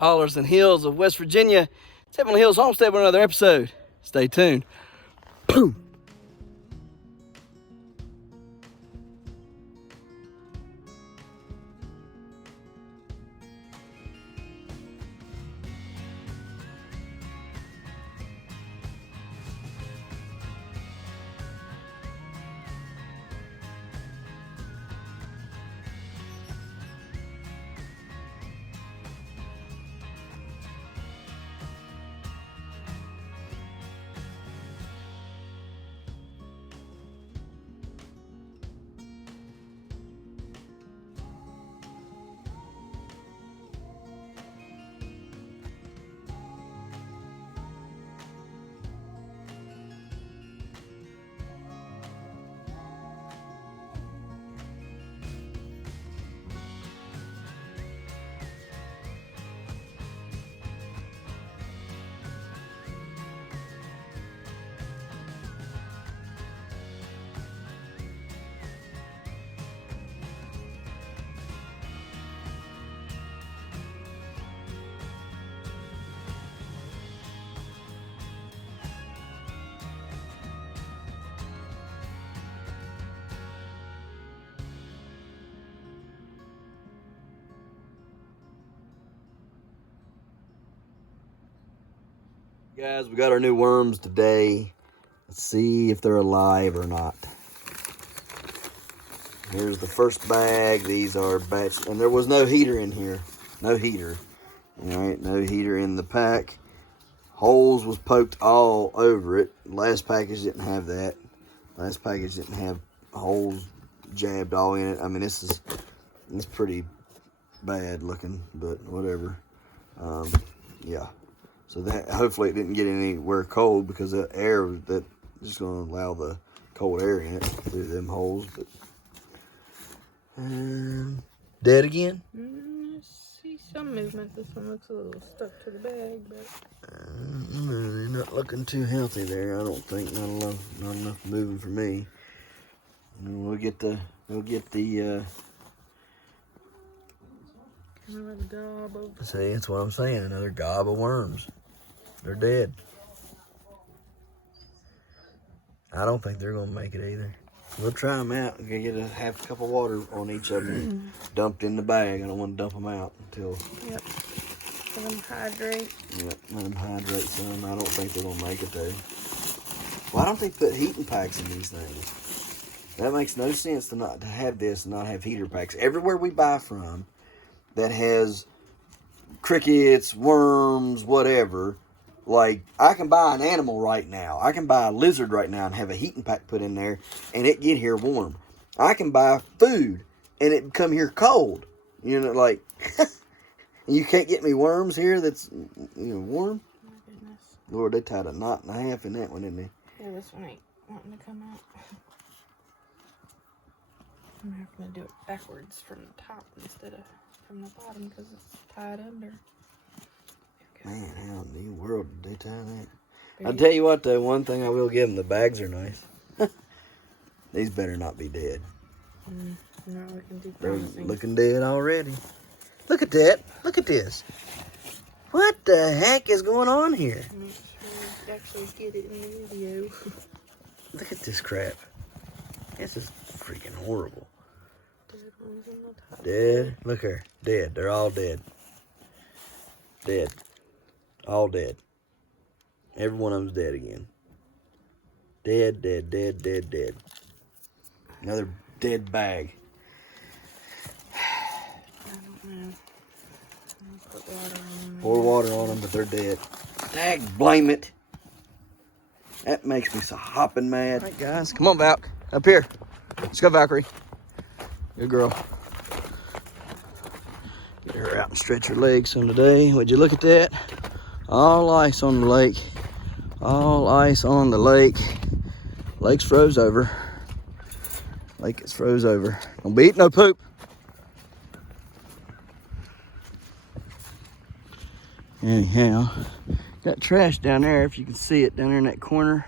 hollers and hills of West Virginia. It's Heavenly Hills Homestead with another episode. Stay tuned. Boom. Guys, we got our new worms today. Let's see if they're alive or not. Here's the first bag. These are batch, and there was no heater in here. No heater. All right, no heater in the pack. Holes was poked all over it. Last package didn't have that. Last package didn't have holes jabbed all in it. I mean, it's pretty bad looking, but whatever. Yeah. So that hopefully it didn't get anywhere cold, because the air that is just going to allow the cold air in it through them holes. But dead again. I see some movement. This one looks a little stuck to the bag, but They're not looking too healthy there. I don't think. Not enough moving for me. And we'll get the kind of like a gob of. See, that's what I'm saying. Another gob of worms. They're dead. I don't think they're gonna make it either. We'll try them out. We're gonna get a half a cup of water on each of them, dumped in the bag. I don't want to dump them out until. Yep. Let them hydrate. Yep, let them hydrate some. I don't think they're gonna make it though. Why don't they put heating packs in these things? That makes no sense to have this and not have heater packs. Everywhere we buy from that has crickets, worms, whatever. Like, I can buy an animal right now. I can buy a lizard right now and have a heating pack put in there and it get here warm. I can buy food and it come here cold. You know, like, you can't get me worms here that's, warm? My goodness. Lord, they tied a knot and a half in that one, didn't they? Yeah, this one ain't wanting to come out. I'm having to do it backwards from the top instead of from the bottom because it's tied under. Man, how in the world did they tie that? I'll tell you what, though, one thing I will give them, the bags are nice. These better not be dead. Not looking too They're promising. looking dead already. Look at that. Look at this. What the heck is going on here? I'm not sure you could actually get it in the video. Look at this crap. This is freaking horrible. Dead ones on the top. Dead. Look here. Dead. They're all dead. Dead. All dead. Every one of them's dead again. Dead, dead, dead, dead, dead. Another dead bag. I don't know. I'll put water on them. Pour water on them, but they're dead. Dag blame it. That makes me so hopping mad. All right, guys. Come on, Valk. Up here. Let's go, Valkyrie. Good girl. Get her out and stretch her legs some today. Would you look at that? All ice on the lake. All ice on the lake. Lake's froze over. Lake is froze over. Don't be eating no poop. Anyhow, got trash down there, if you can see it down there in that corner.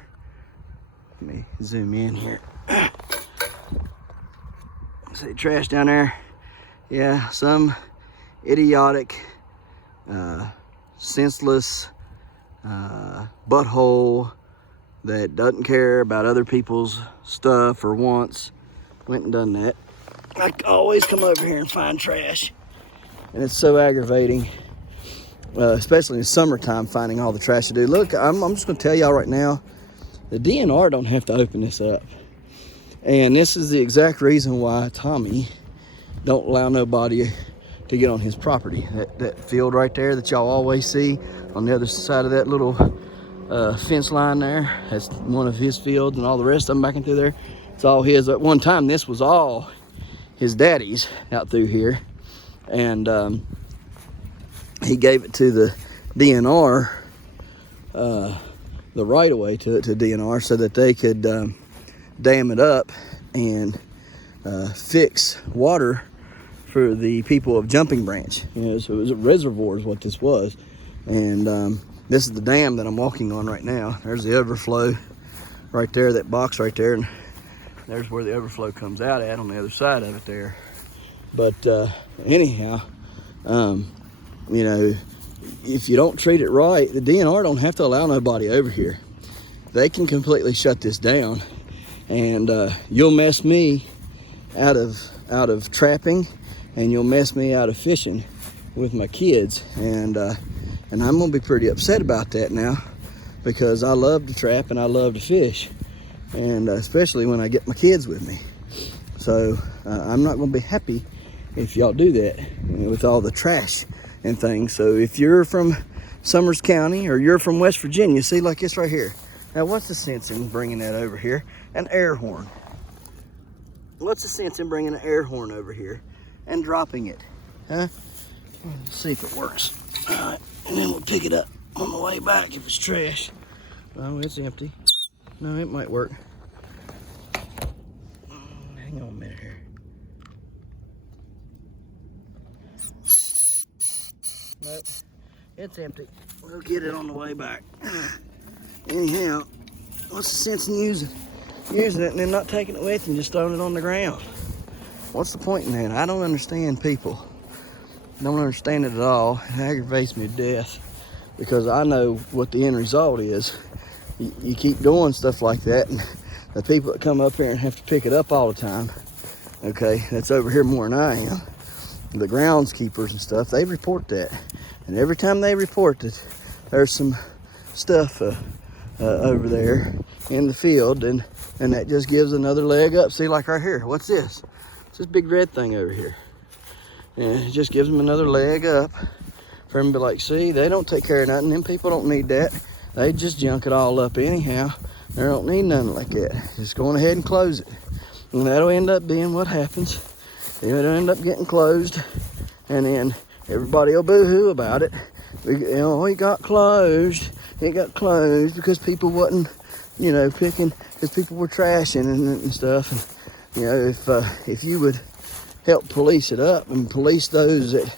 Let me zoom in here. See trash down there? Yeah, some idiotic senseless butthole that doesn't care about other people's stuff or wants went and done that. I always come over here and find trash, and it's so aggravating, especially in the summertime, finding all the trash to do. Look, I'm just going to tell y'all right now, the DNR don't have to open this up, and this is the exact reason why Tommy don't allow nobody to get on his property. That field right there that y'all always see on the other side of that little fence line there, that's one of his fields, and all the rest of them back in through there, it's all his. At one time, this was all his daddy's out through here, and he gave it to the DNR, the right of way to DNR, so that they could dam it up and fix water for the people of Jumping Branch. You know, so it was a reservoir is what this was, and this is the dam that I'm walking on right now. There's the overflow right there, that box right there, and there's where the overflow comes out at on the other side of it there. But anyhow, you know, if you don't treat it right, the DNR don't have to allow nobody over here. They can completely shut this down, and you'll mess me out of trapping, and you'll mess me out of fishing with my kids, and I'm gonna be pretty upset about that now, because I love to trap and I love to fish, and especially when I get my kids with me. So I'm not gonna be happy if y'all do that, you know, with all the trash and things. So if you're from Summers County or you're from West Virginia, see, like this right here. Now, what's the sense in bringing that over here? An air horn. What's the sense in bringing an air horn over here and dropping it? Huh? Let's see if it works. All right, and then we'll pick it up on the way back if it's trash. Oh, it's empty. No, it might work. Hang on a minute here. Nope, it's empty. We'll get it on the way back. Anyhow, what's the sense in using it and then not taking it with you and just throwing it on the ground? What's the point in that? I don't understand people. Don't understand it at all. It aggravates me to death, because I know what the end result is. You keep doing stuff like that, and the people that come up here and have to pick it up all the time, okay, that's over here more than I am. The groundskeepers and stuff, they report that. And every time they report that there's some stuff over there in the field, and that just gives another leg up. See, like right here, what's this? It's this big red thing over here. And it just gives them another leg up for them to be like, see, they don't take care of nothing. Them people don't need that. They just junk it all up anyhow. They don't need nothing like that. Just go on ahead and close it. And that'll end up being what happens. It'll end up getting closed, and then everybody will boo-hoo about it. It got closed. It got closed because people wasn't, you know, picking, because people were trashing and stuff. And, you know, if you would help police it up and police those that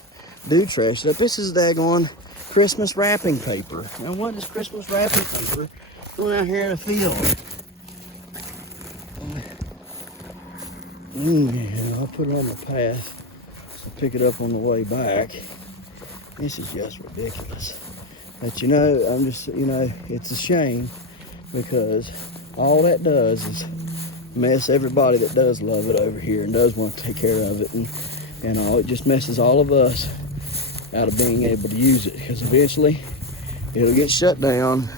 do trash it up. This is daggone Christmas wrapping paper. Now, what is Christmas wrapping paper doing out here in the field? Yeah, I'll put it on the path. I'll pick it up on the way back. This is just ridiculous. But you know, I'm just, you know, it's a shame, because all that does is mess everybody that does love it over here and does want to take care of it, and all. It just messes all of us out of being able to use it, because eventually it'll get shut down,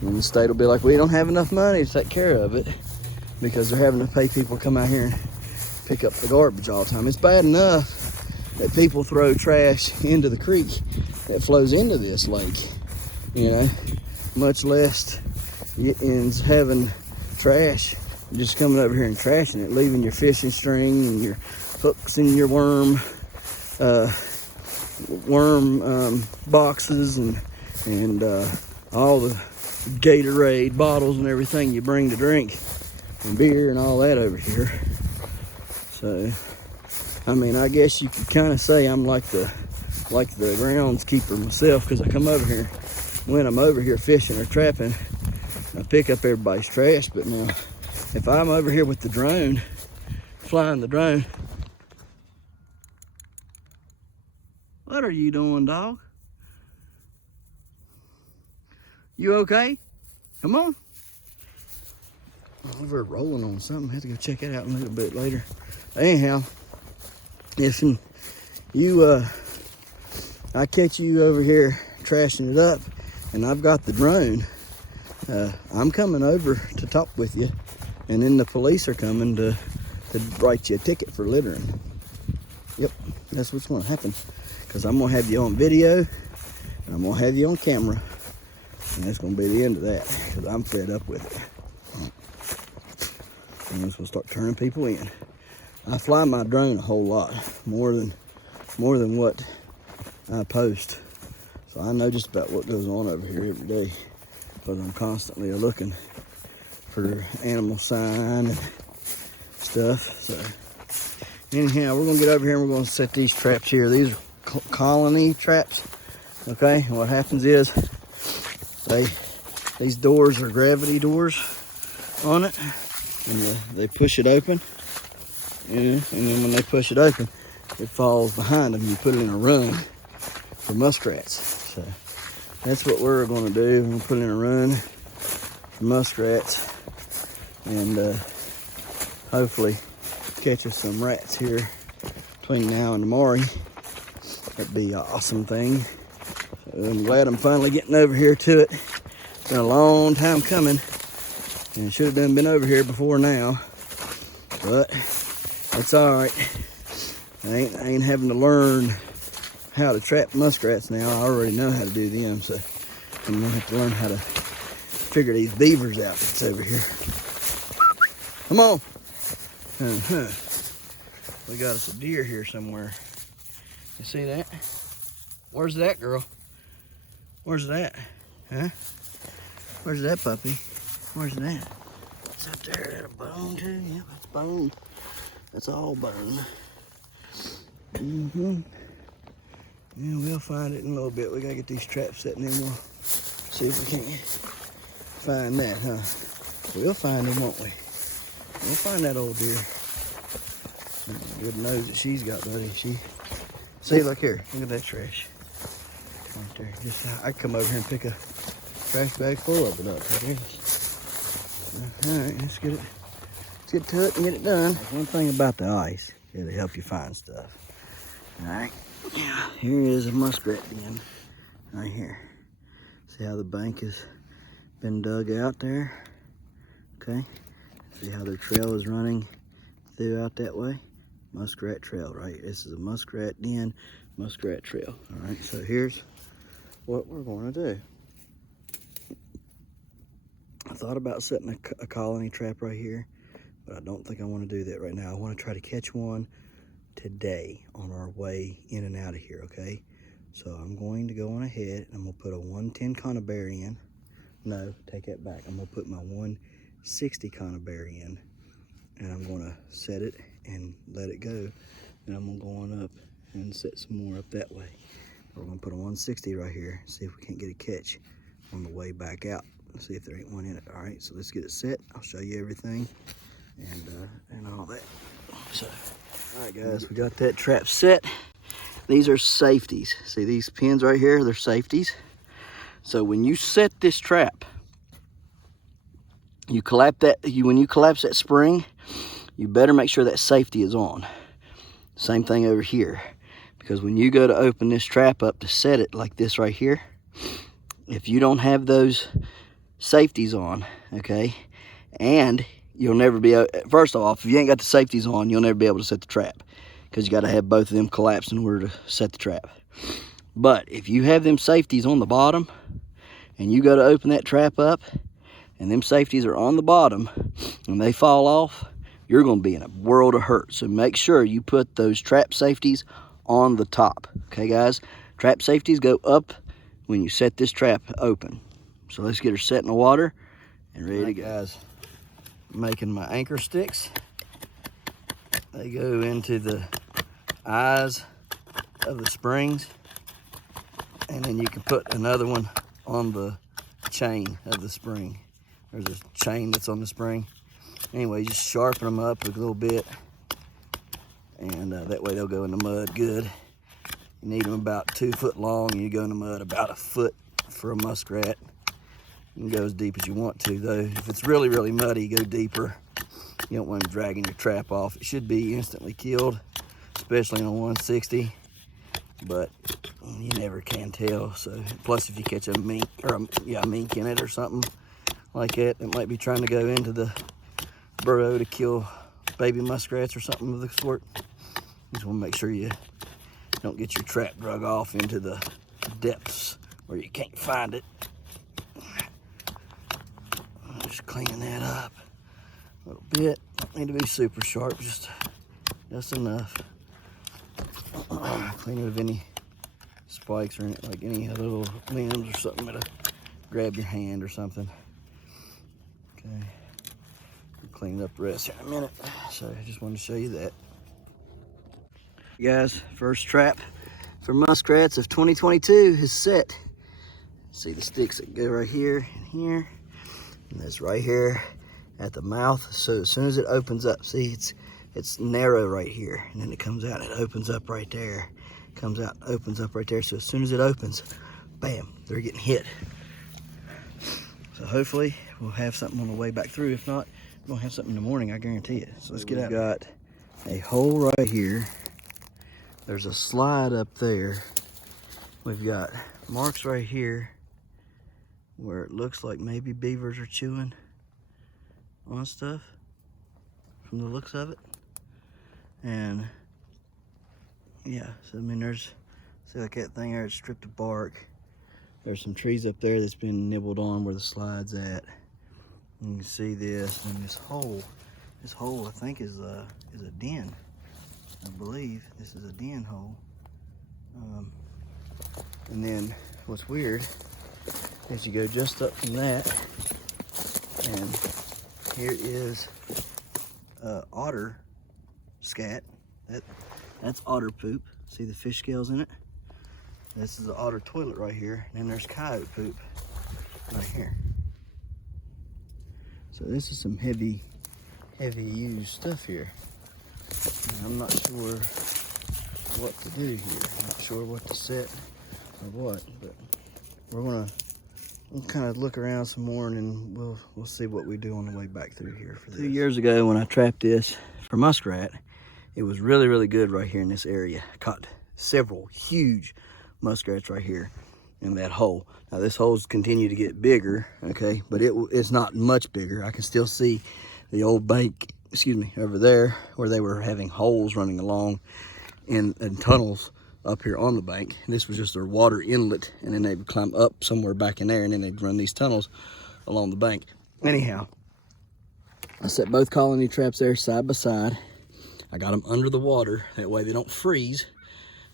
and the state will be like, we don't have enough money to take care of it, because they're having to pay people to come out here and pick up the garbage all the time. It's bad enough that people throw trash into the creek that flows into this lake, you know, much less ends having trash just coming over here and trashing it, leaving your fishing string and your hooks and your worm boxes and all the Gatorade bottles and everything you bring to drink, and beer and all that over here. So, I mean, I guess you could kind of say I'm like the groundskeeper myself, because I come over here when I'm over here fishing or trapping. I pick up everybody's trash, but now if I'm over here with the drone, flying the drone. What are you doing, dog? You okay? Come on. Oh, we're rolling on something. I have to go check that out a little bit later. Anyhow, if you, I catch you over here trashing it up, and I've got the drone, I'm coming over to talk with you, and then the police are coming to write you a ticket for littering. Yep, that's what's going to happen. Because I'm going to have you on video, and I'm going to have you on camera, and that's going to be the end of that, because I'm fed up with it. I'm just going to start turning people in. I fly my drone a whole lot, more than what I post. So I know just about what goes on over here every day, because I'm constantly looking for animal sign and stuff. So anyhow, we're gonna get over here and we're gonna set these traps here. These are colony traps. Okay, and what happens is these doors are gravity doors on it, and they push it open, and then when they push it open, it falls behind them. You put it in a run for muskrats. So that's what we're going to do. We're going to put it in a run for muskrats, and hopefully catch us some rats here between now and tomorrow. That'd be an awesome thing. So I'm glad I'm finally getting over here to it. It's been a long time coming, and it should have been over here before now, but that's all right. I ain't having to learn how to trap muskrats now. I already know how to do them, so I'm gonna have to learn how to figure these beavers out that's over here. Come on. We got us a deer here somewhere. You see that? Where's that, girl? Where's that? Huh? Where's that puppy? Where's that? It's up there. Is that a bone too? Yeah, it's bone. That's all bone. Yeah, we'll find it in a little bit. We gotta get these traps set, and then we'll see if we can find that, huh? We'll find him, won't we? We'll find that old deer. Good nose that she's got, buddy. See, look here. Look at that trash. Right there. Just I come over here and pick a trash bag full of it up. Right there. All right, let's get it. Let's get to it and get it done. One thing about the ice, it'll help you find stuff. All right. Yeah, here is a muskrat den right here. See how the bank has been dug out there? Okay. See how their trail is running throughout that way? Muskrat trail, right? This is a muskrat den, muskrat trail. All right, so here's what we're going to do. I thought about setting a colony trap right here, but I don't think I want to do that right now. I want to try to catch one today on our way in and out of here, okay? So I'm going to go on ahead and I'm going to put a 110 conibear in. No, take that back. I'm going to put my 160 conibear in, and I'm going to set it and let it go. And I'm going to go on up and set some more up that way. We're going to put a 160 right here, see if we can't get a catch on the way back out. Let's see if there ain't one in it. All right, so let's get it set. I'll show you everything and all that. So, all right, guys, we got that trap set. These are safeties. See these pins right here? They're safeties. So when you set this trap, when you collapse that spring, you better make sure that safety is on. Same thing over here, because when you go to open this trap up to set it like this right here, if you don't have those safeties on, okay, and you'll never be able, first off, if you ain't got the safeties on, you'll never be able to set the trap, because you got to have both of them collapsed in order to set the trap. But if you have them safeties on the bottom and you go to open that trap up and them safeties are on the bottom and they fall off, you're going to be in a world of hurt. So make sure you put those trap safeties on the top. Okay, guys? Trap safeties go up when you set this trap open. So let's get her set in the water and ready to go. Guys, I'm making my anchor sticks. They go into the eyes of the springs, and then you can put another one on the chain of the spring. There's a chain that's on the spring. Anyway, just sharpen them up a little bit, and that way they'll go in the mud good. You need them about 2 foot long, and you go in the mud about 1 foot for a muskrat. You can go as deep as you want to, though. If it's really, really muddy, go deeper. You don't want them dragging your trap off. It should be instantly killed, especially on a 160, but you never can tell. So, plus if you catch a mink, or a mink in it or something like that, it might be trying to go into the burrow to kill baby muskrats or something of the sort. You just want to make sure you don't get your trap drug off into the depths where you can't find it. Just cleaning that up a little bit. Don't need to be super sharp, just enough. Clean it of any spikes or like any other little limbs or something that'll grab your hand or something. Okay, we'll clean up the rest here in a minute. So I just wanted to show you that. Guys, first trap for muskrats of 2022 is set. See the sticks that go right here and here. And that's right here at the mouth. So as soon as it opens up, see it's narrow right here, and then it comes out and it opens up right there. Comes out, opens up right there. So as soon as it opens, bam, they're getting hit. So hopefully we'll have something on the way back through. If not, we'll have something in the morning, I guarantee it. So let's get out. We've got a hole right here. There's a slide up there. We've got marks right here where it looks like maybe beavers are chewing on stuff from the looks of it. And yeah, so I mean, there's, see like that thing there, it's stripped of bark. There's some trees up there that's been nibbled on where the slide's at. You can see this, and this hole I think is a den. I believe this is a den hole. And then what's weird is you go just up from that, and here is otter scat. That's otter poop. See the fish scales in it? This is the otter toilet right here. And then there's coyote poop right here. So this is some heavy used stuff here. And I'm not sure what to do here. I'm not sure what to set or what, but we'll kind of look around some more, and then we'll see what we do on the way back through here for this. 2 years ago when I trapped this for muskrat, it was really, really good right here in this area. I caught several huge muskrats right here in that hole. Now this hole's continued to get bigger, okay, but it's not much bigger. I can still see the old bank, over there where they were having holes running along in tunnels up here on the bank. This was just their water inlet, and then they would climb up somewhere back in there, and then they'd run these tunnels along the bank. Anyhow, I set both colony traps there side by side. I got them under the water, that way they don't freeze.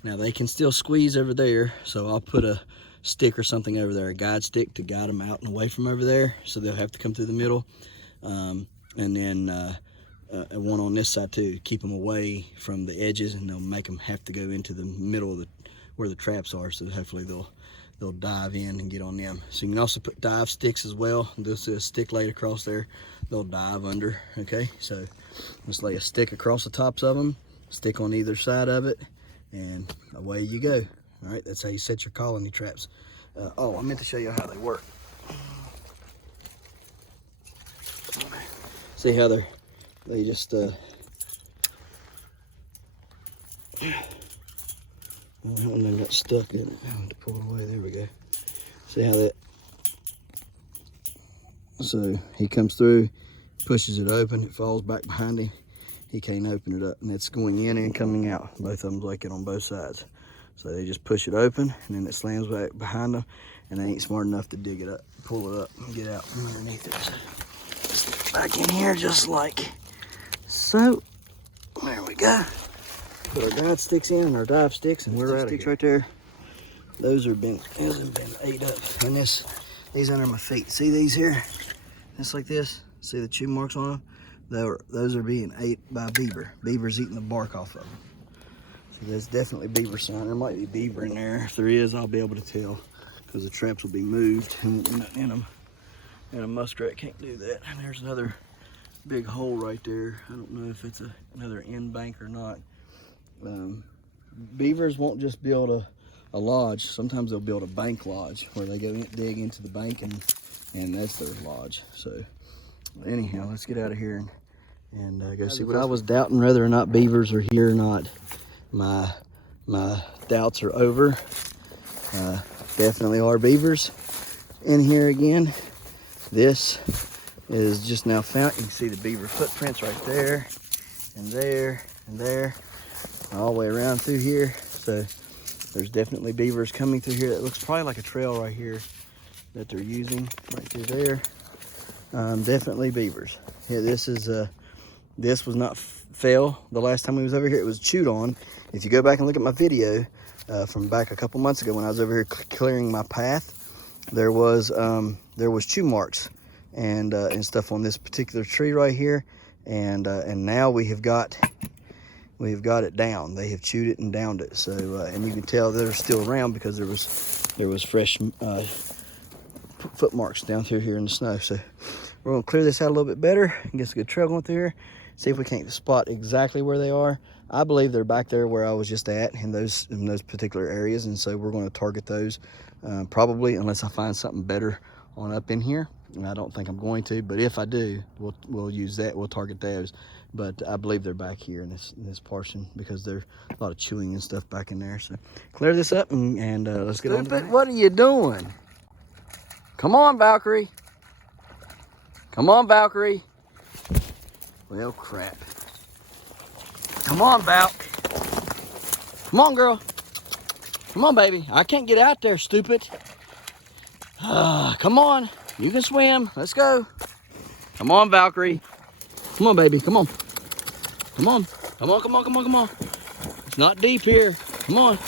Now they can still squeeze over there, so I'll put a stick or something over there, a guide stick to guide them out and away from over there, so they'll have to come through the middle. And then one on this side too, keep them away from the edges, and they'll make them have to go into the middle of where the traps are, so hopefully they'll dive in and get on them. So you can also put dive sticks as well. This is a stick laid across there, they'll dive under. Okay, so just lay a stick across the tops of them, stick on either side of it, and away you go. All right, that's how you set your colony traps. Oh, I meant to show you how they work. See how they just that one got stuck in it. I have to pull it away. There we go. See how that, so he comes through, pushes it open, it falls back behind him, he can't open it up, and it's going in and coming out. Both of them like it on both sides. So they just push it open, and then it slams back behind them, and they ain't smart enough to dig it up, pull it up, and get out from underneath it. So just back in here just like so. There we go. Put our guide sticks in and our dive sticks, and we're out of here. Sticks right there. Those have been ate up. And these under my feet. See these here? Just like this. See the chew marks on them? Those are being ate by beaver. Beaver's eating the bark off of them. So there's definitely beaver sign. There might be beaver in there. If there is, I'll be able to tell, because the traps will be moved and won't be nothing in them. And a muskrat can't do that. And there's another big hole right there. I don't know if it's another end bank or not. Beavers won't just build a lodge. Sometimes they'll build a bank lodge where they go dig into the bank and and that's their lodge. So anyhow, let's get out of here and go see what else. I was doubting whether or not beavers are here or not. My doubts are over. Definitely are beavers in here again. This is just now found. You can see the beaver footprints right there and there and there, all the way around through here. So there's definitely beavers coming through here. That looks probably like a trail right here that they're using right through there. Definitely beavers. Yeah, this was not fell the last time we was over here. It was chewed on. If you go back and look at my video from back a couple months ago when I was over here clearing my path, there was chew marks and stuff on this particular tree right here, and now we have got it down. They have chewed it and downed it. So and you can tell they're still around because there was fresh foot marks down through here in the snow. So we're gonna clear this out a little bit better and get a good trail going through here. See if we can't spot exactly where they are. I believe they're back there where I was just at in those particular areas, and so we're going to target those probably, unless I find something better on up in here. And I don't think I'm going to, but if I do, we'll use that. We'll target those. But I believe they're back here in this portion because there's a lot of chewing and stuff back in there. So clear this up and let's get on. Stupid, what are you doing? Come on, Valkyrie. Come on, Valkyrie. Well, crap. Come on, Valk. Come on, girl. Come on, baby. I can't get out there, stupid. Come on. You can swim. Let's go. Come on, Valkyrie. Come on, baby. Come on. Come on. Come on, come on, come on, come on. It's not deep here. Come on.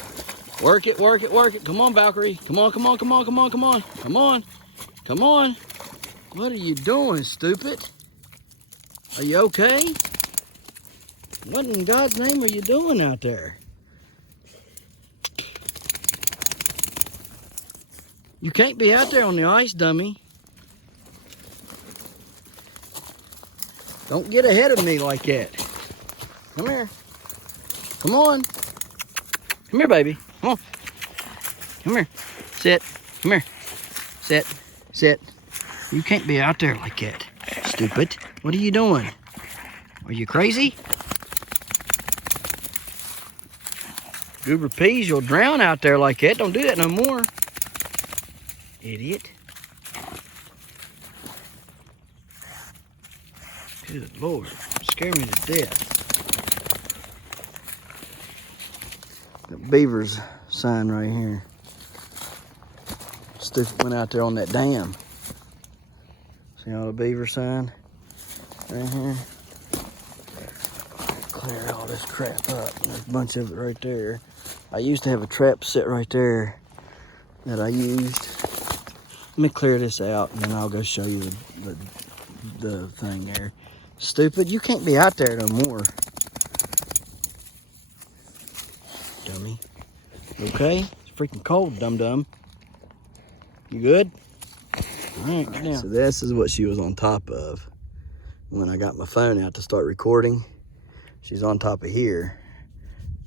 Work it, work it, work it. Come on, Valkyrie. Come on, come on, come on, come on, come on. Come on. Come on. What are you doing, stupid? Are you okay? What in God's name are you doing out there? You can't be out there on the ice, dummy. Don't get ahead of me like that. Come here. Come on. Come here, baby. Come on. Come here. Sit. Come here. Sit. Sit. You can't be out there like that, stupid. What are you doing? Are you crazy? Goober peas, you'll drown out there like that. Don't do that no more. Idiot. Good Lord, scare me to death. The beaver's sign right here. Stupid went out there on that dam. See all the beaver sign right here? Clear all this crap up. There's a bunch of it right there. I used to have a trap set right there that I used. Let me clear this out and then I'll go show you the thing there. Stupid, you can't be out there no more. Dummy. Okay? It's freaking cold, dum-dum. You good? Alright, get down. So this is what she was on top of when I got my phone out to start recording. She's on top of here.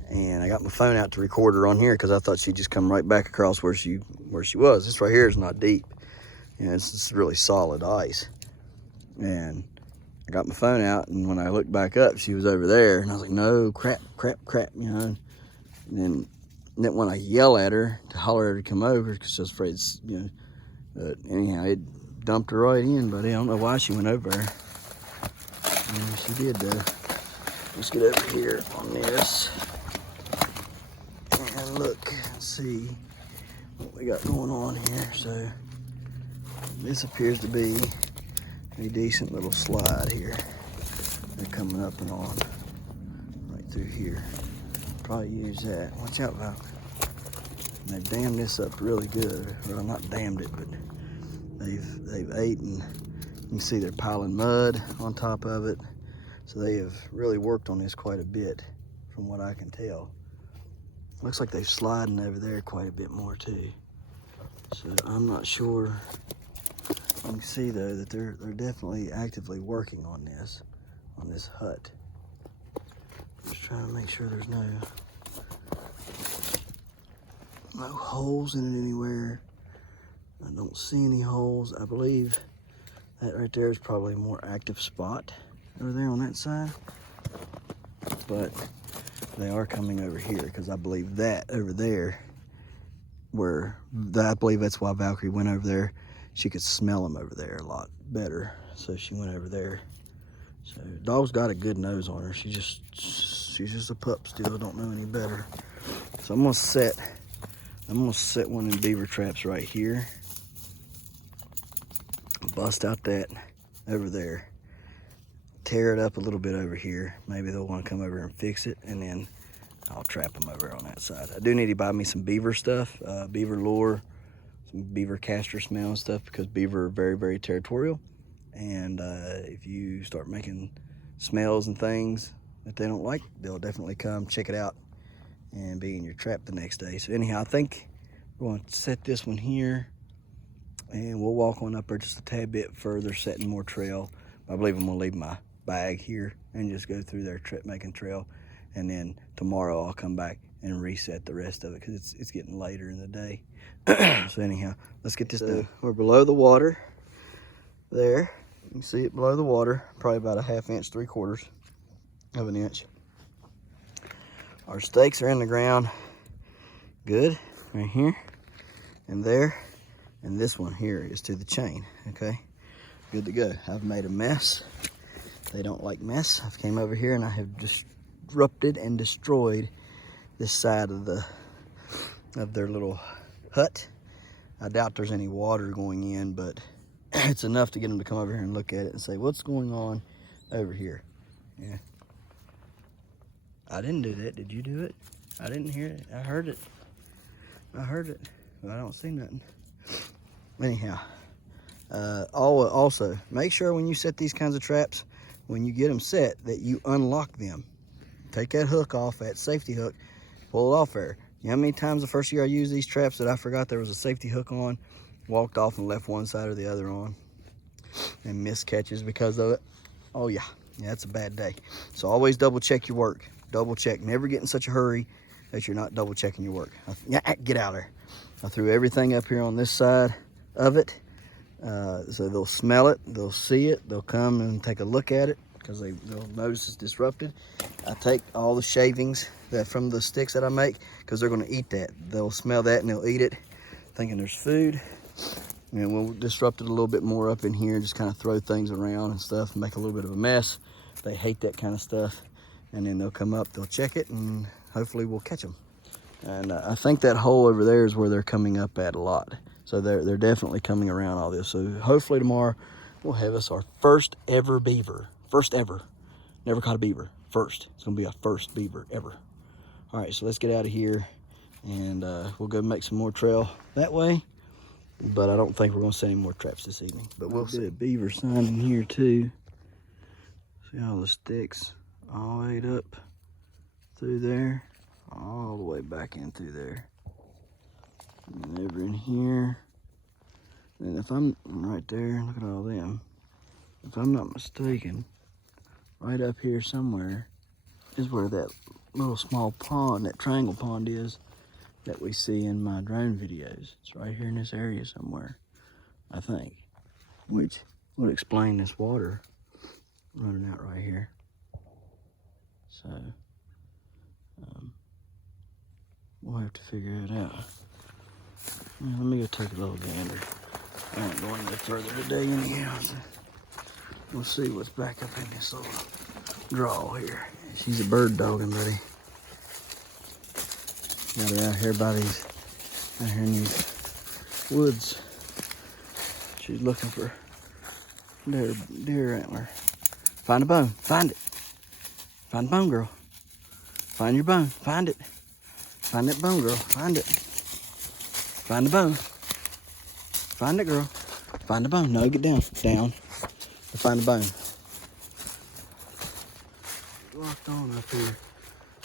And I got my phone out to record her on here because I thought she'd just come right back across where she was. This right here is not deep. You know, it's really solid ice. And I got my phone out, and when I looked back up, she was over there. And I was like, no, crap, crap, crap, you know. And then when I yell at her to holler at her to come over, because I was afraid, you know. But anyhow, it dumped her right in, buddy. I don't know why she went over there. Yeah, she did, though. Let's get over here on this. And look, see what we got going on here. So this appears to be a decent little slide here. They're coming up and on right through here. Probably use that. Watch out, Val. And they've dammed this up really good. Well, not dammed it, but they've ate, and you can see they're piling mud on top of it. So they have really worked on this quite a bit, from what I can tell. Looks like they're sliding over there quite a bit more too. So I'm not sure. You can see though that they're definitely actively working on this hut. Just trying to make sure there's no holes in it anywhere. I don't see any holes. I believe that right there is probably a more active spot over there on that side. But they are coming over here because I believe that over there, I believe that's why Valkyrie went over there. She could smell them over there a lot better, so she went over there. So dog's got a good nose on her. She's just a pup still, don't know any better. So I'm gonna set one of the beaver traps right here. Bust out that over there. Tear it up a little bit over here. Maybe they'll want to come over and fix it, and then I'll trap them over on that side. I do need to buy me some beaver stuff, beaver lure, some beaver caster smell and stuff, because beaver are very, very territorial. And if you start making smells and things that they don't like, they'll definitely come check it out and be in your trap the next day. So anyhow, I think we're going to set this one here, and we'll walk on up there just a tad bit further, setting more trail. I believe I'm going to leave my bag here and just go through there making trail, and then tomorrow I'll come back and reset the rest of it because it's getting later in the day. So anyhow, let's get this done. We're below the water there. You can see it below the water, probably about a 1/2 inch, 3/4 of an inch. Our stakes are in the ground good right here and there, and this one here is to the chain. Okay, good to go. I've made a mess. They don't like mess. I've came over here and I have disrupted and destroyed this side of their little hut. I doubt there's any water going in, but it's enough to get them to come over here and look at it and say, what's going on over here? Yeah. I didn't do that. Did you do it? I didn't hear it. I heard it. I heard it, but I don't see nothing. Anyhow, also make sure when you set these kinds of traps, when you get them set, that you unlock them. Take that hook off, that safety hook, pull it off there. You know how many times the first year I used these traps that I forgot there was a safety hook on, walked off and left one side or the other on, and missed catches because of it? Oh yeah, that's a bad day. So always double check your work. Double check. Never get in such a hurry that you're not double checking your work. Get out of there. I threw everything up here on this side of it, so they'll smell it, they'll see it, they'll come and take a look at it because they'll notice it's disrupted. I take all the shavings from the sticks that I make because they're going to eat that. They'll smell that and they'll eat it, thinking there's food. And we'll disrupt it a little bit more up in here, just kind of throw things around and stuff and make a little bit of a mess. They hate that kind of stuff. And then they'll come up, they'll check it, and hopefully we'll catch them. And I think that hole over there is where they're coming up at a lot. So they're definitely coming around all this. So hopefully tomorrow we'll have us our first ever beaver. First ever. Never caught a beaver. First. It's going to be our first beaver ever. All right, so let's get out of here, and we'll go make some more trail that way. But I don't think we're going to set any more traps this evening. But we'll see a beaver sign in here too. See all the sticks all the way up through there, all the way back in through there, and over in here. And if I'm right there, look at all them. If I'm not mistaken, right up here somewhere is where that little small pond, that triangle pond is that we see in my drone videos. It's right here in this area somewhere, I think, which would explain this water running out right here. So we'll have to figure it out. Yeah, let me go take a little gander. I ain't going any further today anyhow. So we'll see what's back up in this little draw here. She's a bird dogging, buddy. Got her out here in these woods. She's looking for deer antler. Find a bone. Find it. Find a bone, girl. Find your bone. Find it. Find that bone, girl. Find it. Find the bone. Find it, girl. Find the bone. No, get down. Down. Find the bone. Locked on up here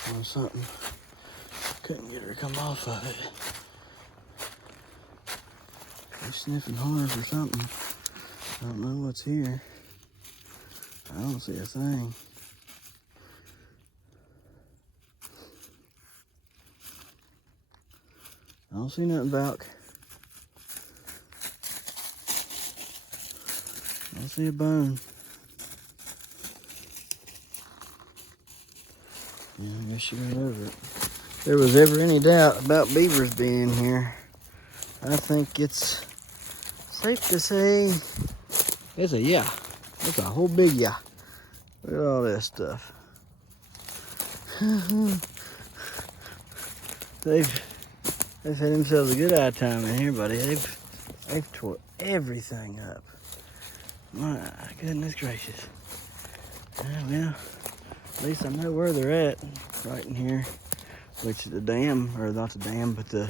on something. Couldn't get her to come off of it. She's sniffing hard for something. I don't know what's here. I don't see a thing. I don't see nothing, Valk. I see a bone. Yeah, I guess you got over it. If there was ever any doubt about beavers being here, I think it's safe to say it's a yeah. It's a whole big yeah. Look at all that stuff. They've had themselves a good eye time in here, buddy. They've tore everything up. My goodness gracious. Well, at least I know where they're at, right in here. Which the dam, or not the dam, but the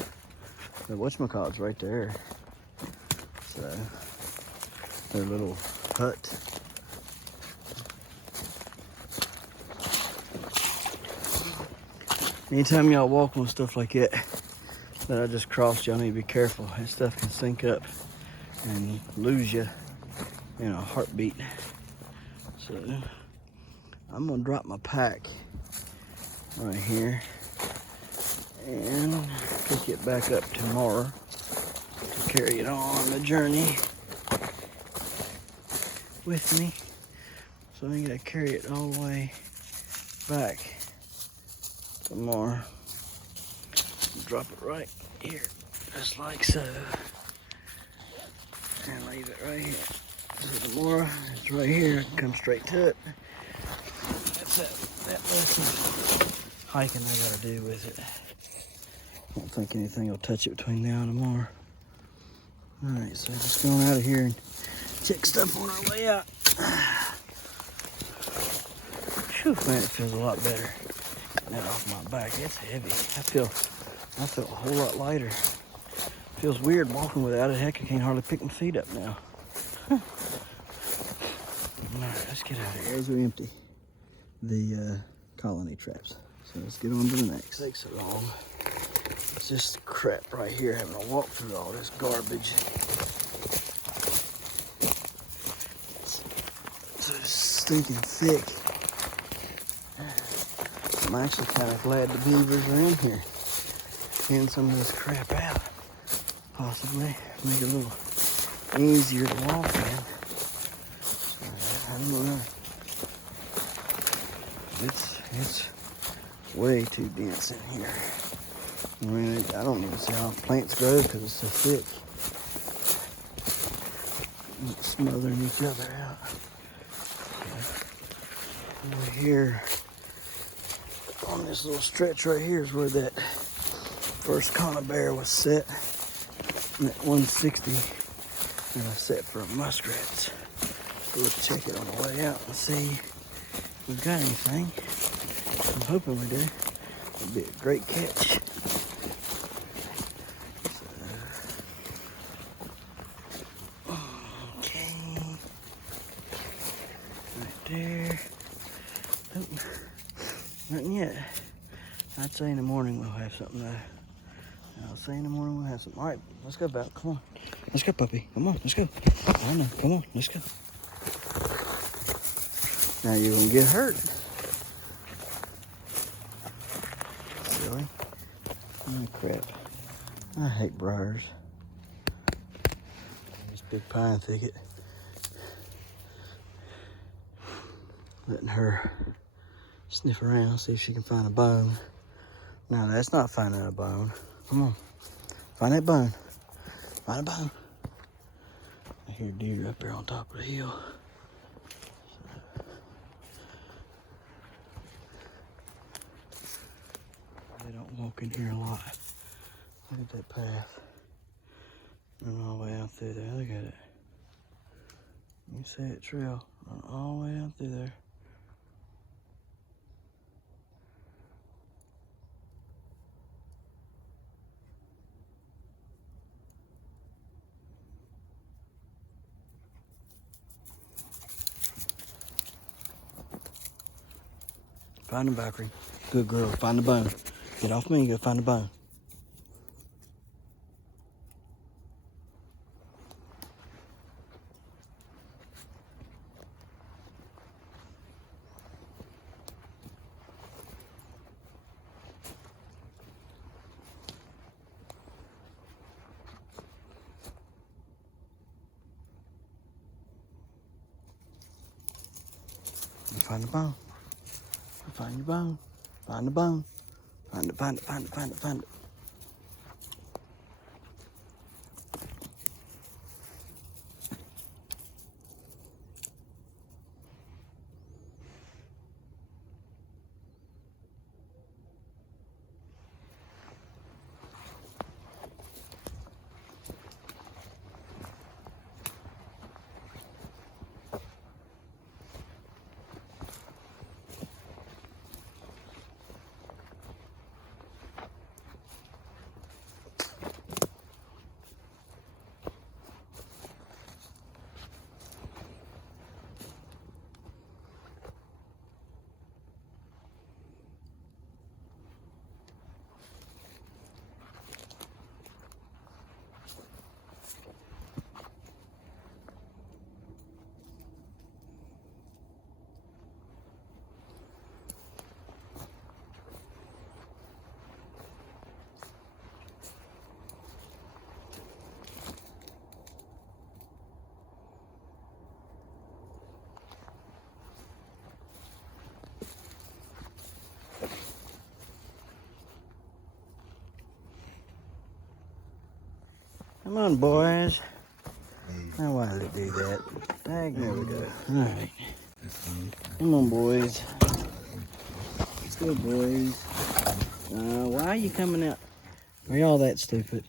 whatchamacallit's right there. So, their little hut. Anytime y'all walk on stuff like that I just crossed, y'all need to be careful. That stuff can sink up and lose you in a heartbeat. So I'm gonna drop my pack right here and pick it back up tomorrow to carry it on the journey with me. So I gotta carry it all the way back tomorrow. Drop it right here, just like so, and leave it right here. So tomorrow it's right here. I can come straight to it. That's that lesson hiking I gotta do with it. I don't think anything will touch it between now and tomorrow. All right, so just going out of here and check stuff on our way out. Whew, man, it feels a lot better. That off my back, it's heavy. I feel a whole lot lighter. Feels weird walking without it. Heck, I can't hardly pick my feet up now. All right, let's get out of here. Those are empty. The colony traps. So let's get on to the next. Takes so long. It's just crap right here, having to walk through all this garbage. So it's stinking thick. I'm actually kind of glad the beavers are in here. Getting some of this crap out. Possibly make it a little easier to walk in. I don't know. It's way too dense in here. I mean, I don't even see how plants grow because it's so thick. It's smothering each other out. Over here, on this little stretch right here is where that first conibear was set. And at 160, and I set for muskrats. So let's check it on the way out and see if we've got anything. I'm hoping we do. It'll be a great catch. Okay. Right there. Nope. Nothing yet. I'd say in the morning we'll have something there. I'll say in the morning we'll have something. All right, let's go, Belle. Come on. Let's go, puppy. Come on, let's go. I know. Come on, let's go. Now you're going to get hurt. Silly. Oh, crap. I hate briars. This big pine thicket. Letting her sniff around, see if she can find a bone. No, that's not finding a bone. Come on. Find that bone. Find a bone. I hear deer up there on top of the hill. They don't walk in here a lot. Look at that path. Run all the way out through there. Look at it. You see it trail. Run all the way out through there. Find the Valkyrie. Good girl. Find the bone. Get off me and go find the bone. find the bone. Find the bone. Find the bone. Find it, find it, find it, find it, find it. Come on, boys. Now why did it do that? There we go. Alright. Come on, boys. Let's go, boys. Why are you coming out? Are y'all that stupid?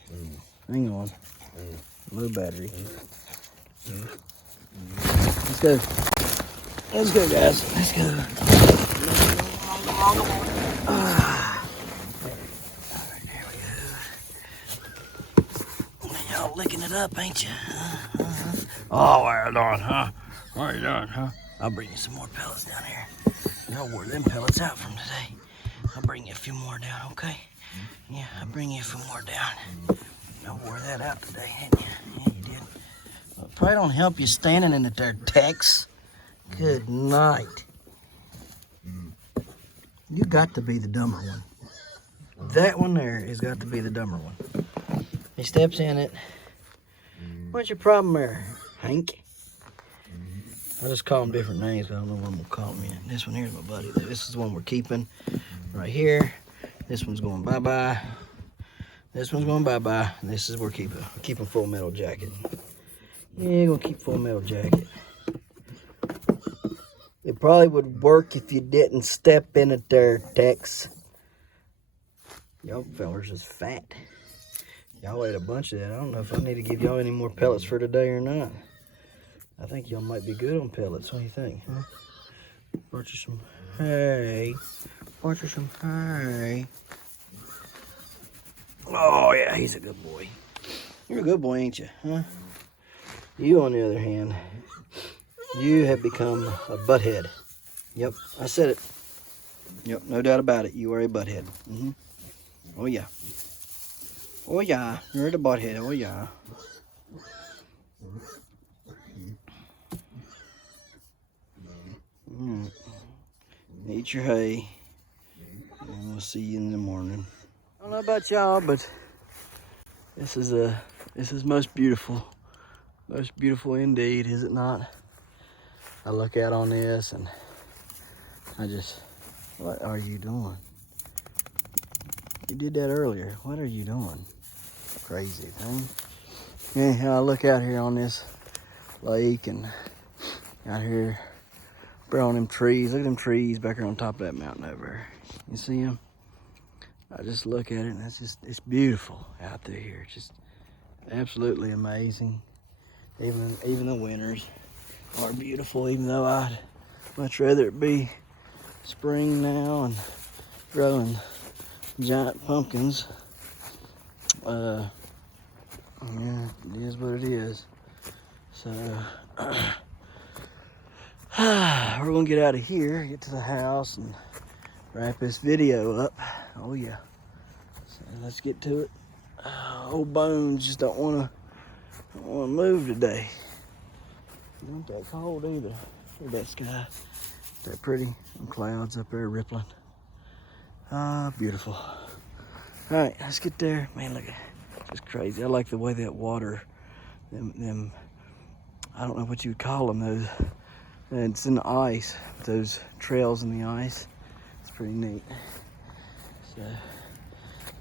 Hang on. Low battery. Let's go. Let's go, guys. Let's go. Y'all licking it up, ain't you? Oh, what are you doing, huh? What are you doing, huh? I'll bring you some more pellets down here. Y'all wore them pellets out from today. I'll bring you a few more down, okay? Yeah, I'll bring you a few more down. Y'all wore that out today, didn't you? Yeah, you did. Well, probably don't help you standing in it there, Tex. Good night. You got to be the dumber one. That one there has got to be the dumber one. He steps in it. What's your problem there, Hank? I just call him different names. I don't know what I'm going to call him in. This one here is my buddy. This is the one we're keeping right here. This one's going bye-bye. This one's going bye-bye. This is we're keeping Full Metal Jacket. Yeah, going to keep Full Metal Jacket. It probably would work if you didn't step in it there, Tex. Y'all fellers is fat. Y'all ate a bunch of that. I don't know if I need to give y'all any more pellets for today or not. I think y'all might be good on pellets. What do you think? Huh? Brought you some hay. Brought you some hay. Oh, yeah, he's a good boy. You're a good boy, ain't you? Huh? You, on the other hand, you have become a butthead. Yep, I said it. Yep, no doubt about it. You are a butthead. Mm-hmm. Oh, yeah. Oh, yeah. You're the butthead. Oh, yeah. Eat your hay, and we'll see you in the morning. I don't know about y'all, but this is most beautiful indeed, is it not? I look out on this and what are you doing? You did that earlier. What are you doing? Crazy thing. Yeah, I look out here on this lake and out here. On them trees. Look at them trees back here on top of that mountain over there. You see them? I just look at it and it's beautiful out there here. It's just absolutely amazing. Even the winters are beautiful, even though I'd much rather it be spring now and growing giant pumpkins. Yeah, it is what it is. So we're gonna get out of here, get to the house, and wrap this video up. Oh yeah. So let's get to it. Old Bones just don't wanna move today. It ain't that cold either. Look at that sky. That pretty. Them clouds up there rippling. Ah, beautiful. Alright, let's get there. Man, look at it. Just crazy. I like the way that water, them I don't know what you would call them, And it's in the ice, those trails in the ice. It's pretty neat. So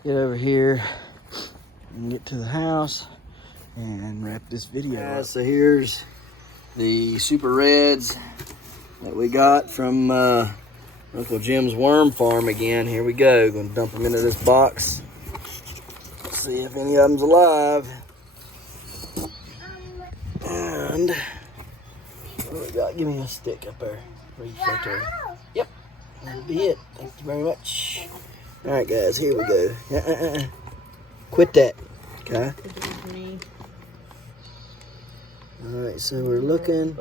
get over here and get to the house and wrap this video up. So here's the Super Reds that we got from Uncle Jim's worm farm again. Here we go. Gonna dump them into this box. See if any of them's alive. And what we got? Give me a stick up there. Reach right there. Yep, that'll be it. Thank you very much. All right, guys, here we go. Quit that, okay? All right, so we're looking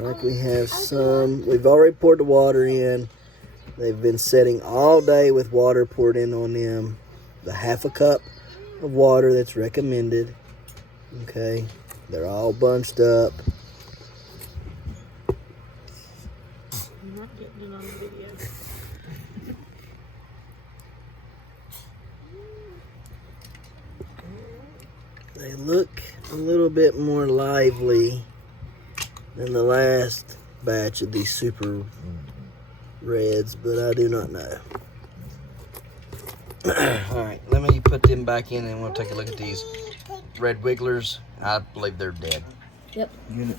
like we have some. We've already poured the water in. They've been setting all day with water poured in on them. The half a cup of water that's recommended. Okay, they're all bunched up. I'm not getting it on the video. They look a little bit more lively than the last batch of these Super Reds, but I do not know. All right, let me put them back in and we'll take a look at these red wigglers. I believe they're dead. Yep. Unit.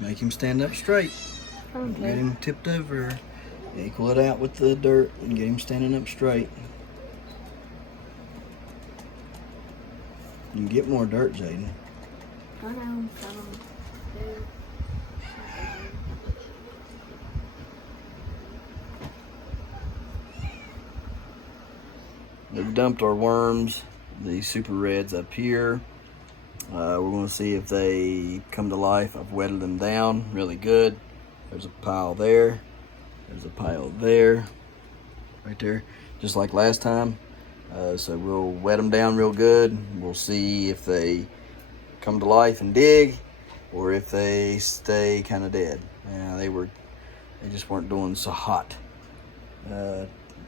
Make him stand up straight. Okay. Get him tipped over. Equal it out with the dirt and get him standing up straight. You can get more dirt, Jaden. I know. We've dumped our worms, the Super Reds, up here. We're going to see if they come to life. I've wetted them down really good. There's a pile there. There's a pile there. Right there. Just like last time. So we'll wet them down real good. We'll see if they come to life and dig, or if they stay kind of dead. Yeah, they just weren't doing so hot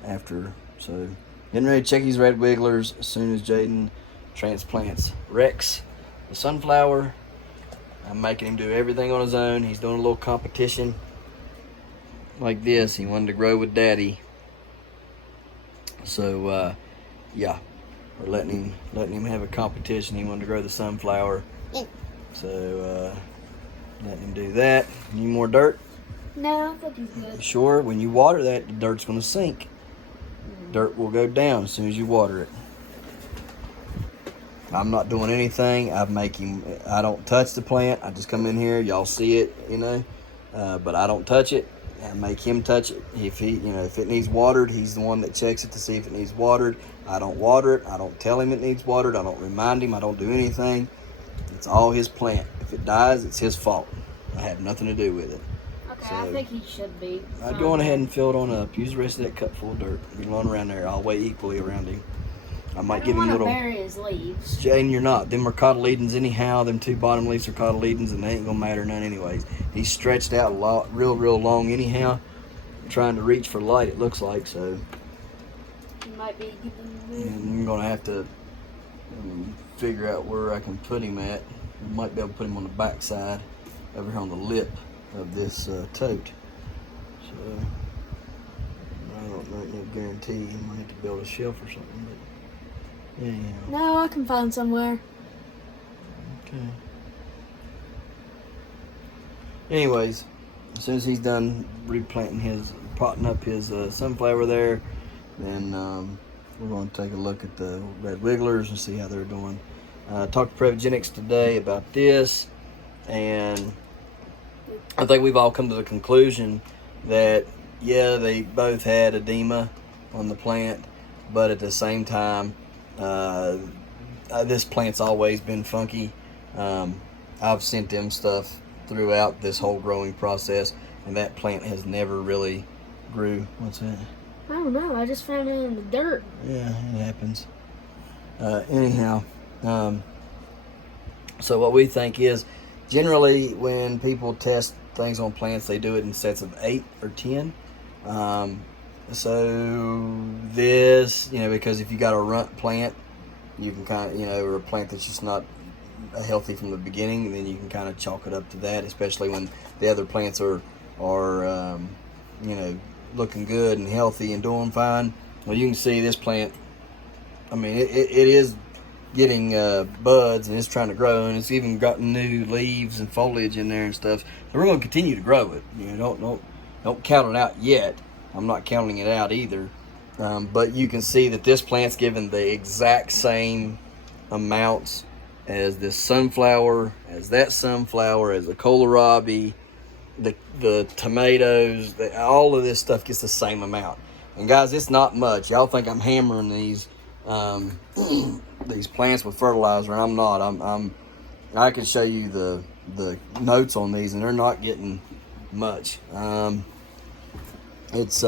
after. So getting ready to check these red wigglers as soon as Jaden transplants Rex, the sunflower. I'm making him do everything on his own. He's doing a little competition like this. He wanted to grow with Daddy. So yeah, we're letting him have a competition. He wanted to grow the sunflower. So letting him do that. Need more dirt? No, I think he's good. Sure, when you water that, the dirt's gonna sink. Dirt will go down as soon as you water it. I'm not doing anything. I don't touch the plant. I just come in here, y'all see it, but I don't touch it. I make him touch it. If it needs watered, he's the one that checks it to see if it needs watered. I don't water it. I don't tell him it needs watered. I don't remind him. I don't do anything. It's all his plant. If it dies, it's his fault. I have nothing to do with it. Okay, So, I think he should be. I'd go on ahead and fill it on up. Use the rest of that cup full of dirt. Be blowing around there. I'll weigh equally around him. I might give him a little. Bury his leaves. Jaden, you're not. Them are cotyledons anyhow. Them two bottom leaves are cotyledons, and they ain't gonna matter none anyways. He's stretched out a lot, real long anyhow, trying to reach for light. It looks like so. He might be giving. And I'm gonna have to figure out where I can put him at. I might be able to put him on the back side, over here on the lip of this tote. So I don't know, no guarantee. He might have to build a shelf or something. But yeah. No, I can find somewhere. Okay. Anyways, as soon as he's done potting up his sunflower there, then we're going to take a look at the red wigglers and see how they're doing. Talked to Previgenics today about this, and I think we've all come to the conclusion that, yeah, they both had edema on the plant, but at the same time, this plant's always been funky. I've sent them stuff throughout this whole growing process, and that plant has never really grew. What's that? I don't know. I just found it in the dirt. Yeah, it happens. Anyhow, so what we think is, generally when people test things on plants, they do it in sets of 8 or 10. So this, because if you got a runt plant, you can kind of, or a plant that's just not healthy from the beginning, then you can kind of chalk it up to that, especially when the other plants are looking good and healthy and doing fine. Well, you can see this plant, I mean, it is getting buds and it's trying to grow, and it's even got new leaves and foliage in there and stuff. So we're going to continue to grow it. Don't count it out yet. I'm not counting it out either. But you can see that this plant's given the exact same amounts as this sunflower, as that sunflower, as the kohlrabi, the tomatoes, all of this stuff gets the same amount. And guys, it's not much. Y'all think I'm hammering these these plants with fertilizer, and I'm not. I can show you the notes on these, and they're not getting much. It's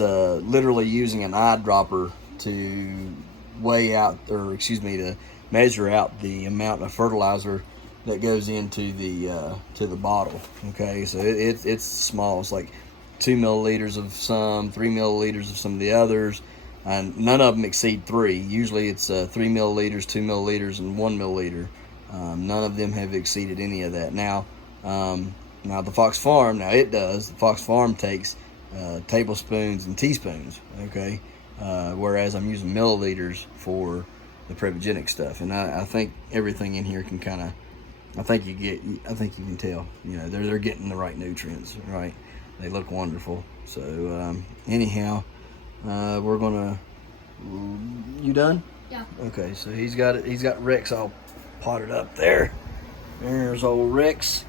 literally using an eyedropper to to measure out the amount of fertilizer that goes into the bottle. Okay, so it's small. It's like 2 milliliters of some, 3 milliliters of some of the others, and none of them exceed 3. Usually it's 3 milliliters, 2 milliliters, and 1 milliliter. None of them have exceeded any of that. Now the Fox Farm, the Fox Farm takes tablespoons and teaspoons, okay? Whereas I'm using milliliters for the Prevogenic stuff. And I think everything in here can kind of, I think you can tell, they're getting the right nutrients, right? They look wonderful. So anyhow, we're gonna, you done? Yeah. Okay, so he's got Rex all potted up there. There's old Rex.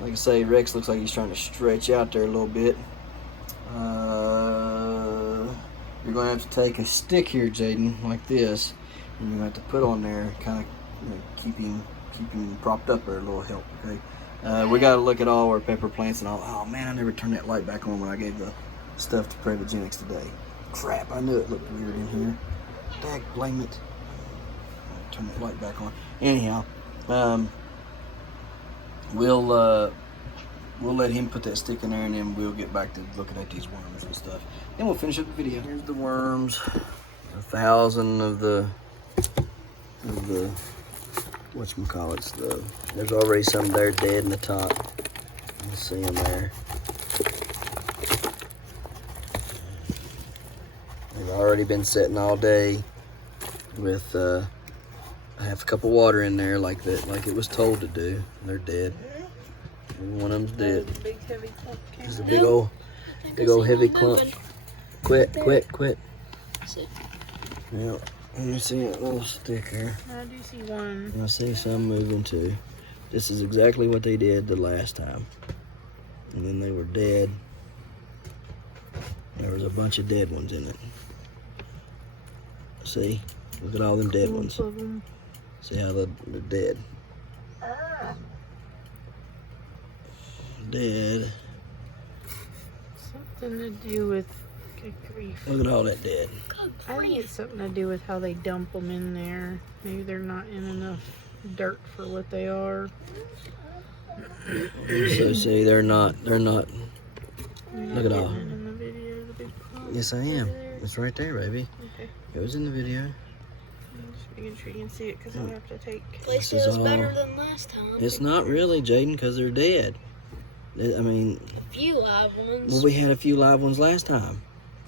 Like I say, Rex looks like he's trying to stretch out there a little bit. You're going to have to take a stick here, Jaden, like this, and you're going to have to put on there, kind of keep him propped up there a little help, okay? We got to look at all our pepper plants and all. Oh, man, I never turned that light back on when I gave the stuff to Prevogenics today. Crap, I knew it looked weird in here. Dag, blame it. Turn that light back on. Anyhow, we'll let him put that stick in there, and then we'll get back to looking at these worms and stuff. Then we'll finish up the video. Here's the worms. 1,000 of the whatchamacallits. There's already some there dead in the top. You see them there. They've already been sitting all day with I have a cup of water in there like it was told to do. They're dead. One of them's dead. Big heavy clump. There's a big old heavy clump. Quit. See. Yeah. Let me see that little stick here. I do see one. I see some moving too. This is exactly what they did the last time. And then they were dead. There was a bunch of dead ones in it. See? Look at all them dead ones. See how they're dead. Dead. Something to do with, good grief. Look at all that dead. I think it's something to do with how they dump them in there. Maybe they're not in enough dirt for what they are. So see, they're not. You're not Look at all. getting it in the video, the big clump Yes, I am. there. It's right there, baby. Okay. It was in the video. I'm just making sure you can see it because I'll have to take. At least it was better than last time. It's not really, Jaden, because they're dead. I mean, A few live ones. well, we had a few live ones last time.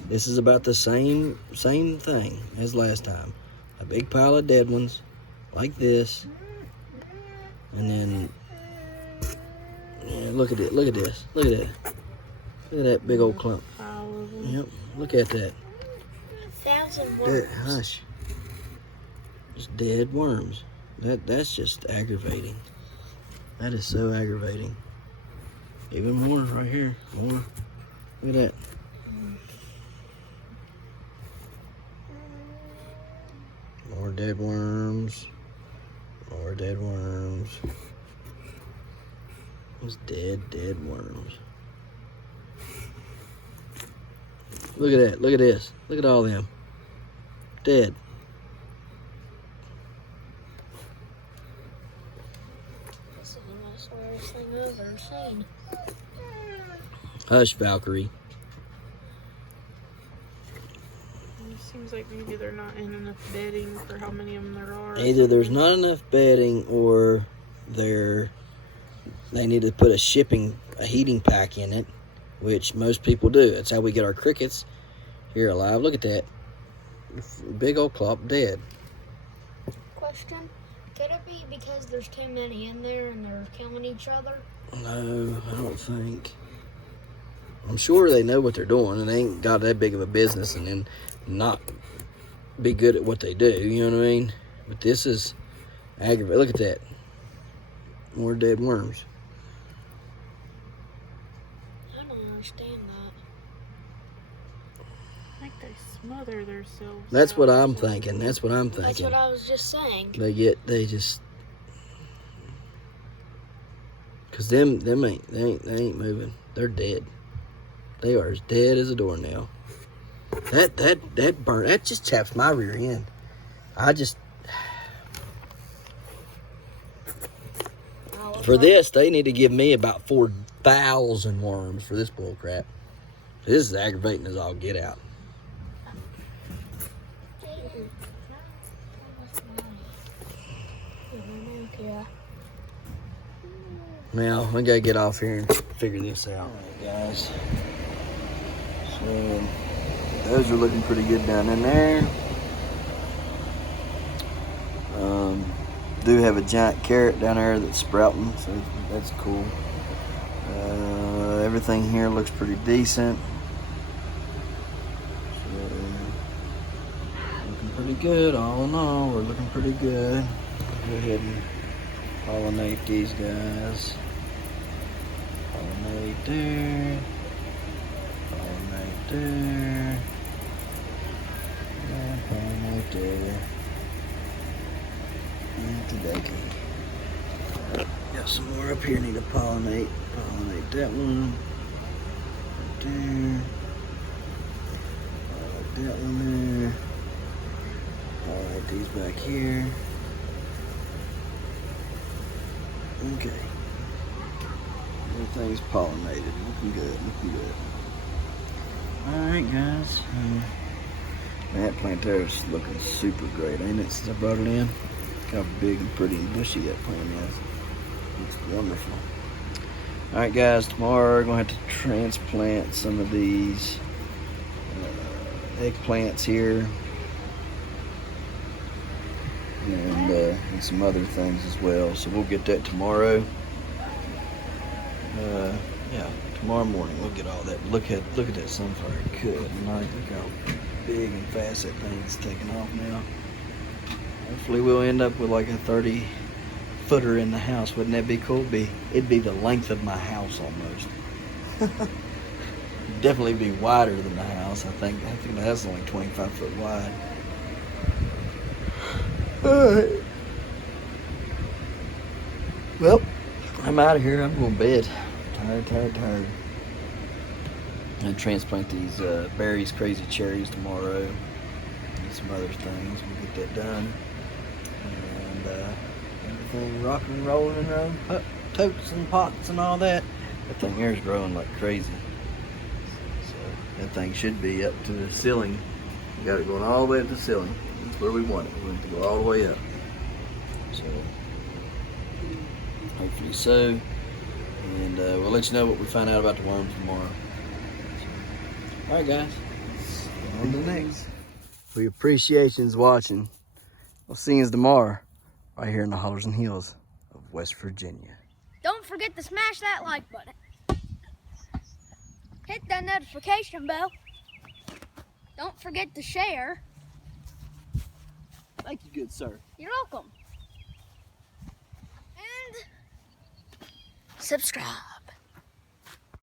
This is about the same thing as last time. A big pile of dead ones, like this, and then yeah, look at it. Look at this. Look at that. Look at that big old clump. Pile of them. Yep. Look at that. 1,000 Dead, worms. hush. Just dead worms. That's just aggravating. That is so aggravating. Even more right here. More. Look at that. More dead worms. More dead worms. Those dead worms. Look at that. Look at this. Look at all them. Dead. This is the most worst thing I've ever seen. Hush, Valkyrie. seems like maybe they're not in enough bedding for how many of them there are. Either there's not enough bedding or they need to put a heating pack in it, which most people do. That's how we get our crickets here alive. Look at that. Big old clop dead. Question: could it be because there's too many in there and they're killing each other? No, I don't think. I'm sure they know what they're doing and they ain't got that big of a business and then not be good at what they do, you know what I mean? But this is aggravating. Look at that. More dead worms. I don't understand that. I think they smother themselves. That's what out or I'm something. thinking. That's what I'm That's thinking. what I was just saying. They just, cause they ain't moving. They're dead. They are as dead as a doornail. That burn. That just chaps my rear end. For this, they need to give me about 4,000 worms for this bull crap. This is aggravating as all get out. Yeah. Now, we gotta get off here and figure this out. Alright, guys. So, those are looking pretty good down in there. Do have a giant carrot down there that's sprouting, so that's cool. Everything here looks pretty decent. So, looking pretty good, all in all. We're looking pretty good. Go ahead and pollinate these guys. Pollinate there. Pollinate there. And pollinate there. Got some more up here. Need to pollinate. Pollinate that one. Right there. Pollinate that one there. Pollinate these back here. Okay. Everything's pollinated. Looking good. Looking good. Alright, guys. That plant there is looking super great, ain't it, since I brought it in? Look how big and pretty and bushy that plant is. Looks wonderful. Alright, guys, tomorrow we're going to have to transplant some of these eggplants here. And some other things as well. So we'll get that tomorrow. Yeah, tomorrow morning we'll get all that. Look at that sunflower. Good night. Look how big and fast that thing's taking off now. Hopefully we'll end up with like a 30-footer in the house. Wouldn't that be cool? It'd be the length of my house almost. Definitely be wider than the house. I think the house is only 25 foot wide. Alright. Well, I'm out of here. I'm going to bed. Tired. And transplant these berries, crazy cherries tomorrow. And some other things. We'll get that done. And everything rocking and rolling around totes and pots and all that. That thing here is growing like crazy. So that thing should be up to the ceiling. We got it going all the way up to the ceiling. That's where we want it. We want it to go all the way up. So hopefully so. And we'll let you know what we find out about the worms tomorrow. So, alright, guys. On to the next. We appreciate you watching. We'll see you tomorrow right here in the hollers and hills of West Virginia. Don't forget to smash that like button. Hit that notification bell. Don't forget to share. Thank you, good sir. You're welcome. And subscribe.